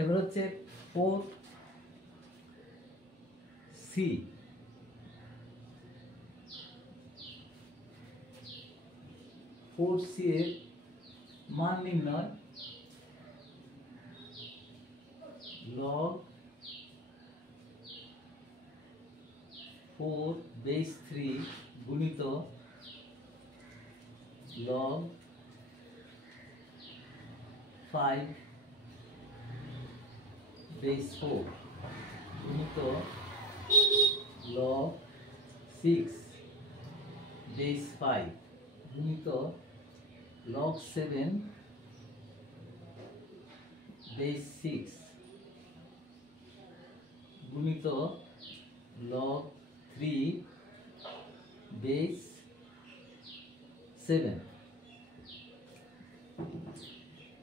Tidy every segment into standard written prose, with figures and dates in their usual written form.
এবার হচ্ছে 4c 4c এর মান নির্ণয় log 4 বেস 3 গুণিত log 5 বেস 4 গুণিত log 6 বেস 5 গুণিত log 7 বেস 6 গুণিত log 3 বেস 7।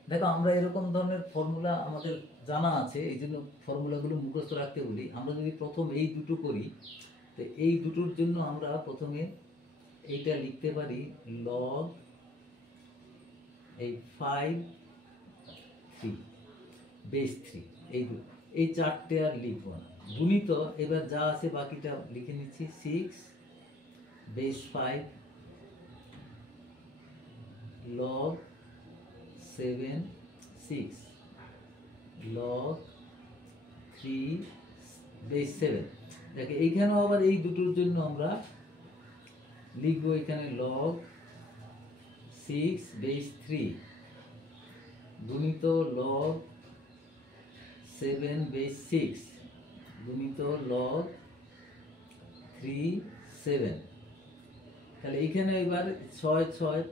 দেখো আমরা এরকম ধরনের ফর্মুলা আমাদের জানা আছে, এই জন্য ফর্মুলাগুলো মুখস্থ রাখতে বলি। আমরা যদি প্রথম এই দুটো করি, তো এই দুটোর জন্য আমরা প্রথমে এইটা লিখতে পারি log এই 5 3 বেস 3, এই চারটে আর লিখব না। গুণিত এবার যা আছে বাকিটা লিখে নিচ্ছি 6 বেস 5 log 7 6 log 3 বেস 7। দেখো এইখানেও আবার এই দুটোর জন্য আমরা লিখবো এখানে log 6 বেস 3 গুণিত log 7 বেস 6 গুণিত log 3 7। তাহলে এইখানে এবার 6 6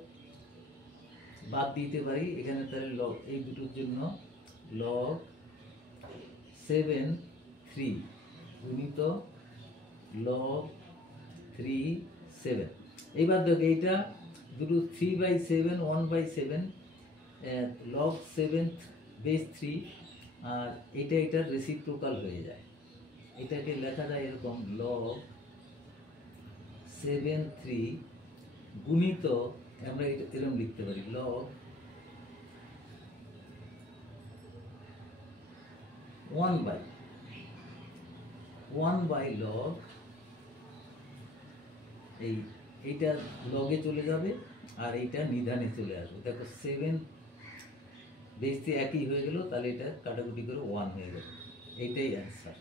বাদ দিতে পারি এখানে, তাহলে log এই দুটোর জন্য log 7 3 গুণিত log 3 7। এইবার দেখো এইটা দুটো 3/7 1/7 log 7 বেস 3, আর এটার রেসিপ্রোকাল হয়ে যায়। এটাকে লেখা যায় এরকম log 7 3 গুণিত, আমরা এটা এরকম লিখতে পারি log 1/1 log, এইটা লগে চলে যাবে আর এইটা নিধানে চলে আসবে। দেখো 7 বেস 3 একই হয়ে গেল, তাহলে এটা কাটাকুটি করে 1 হয়ে গেল। এইটাই অ্যান্সার।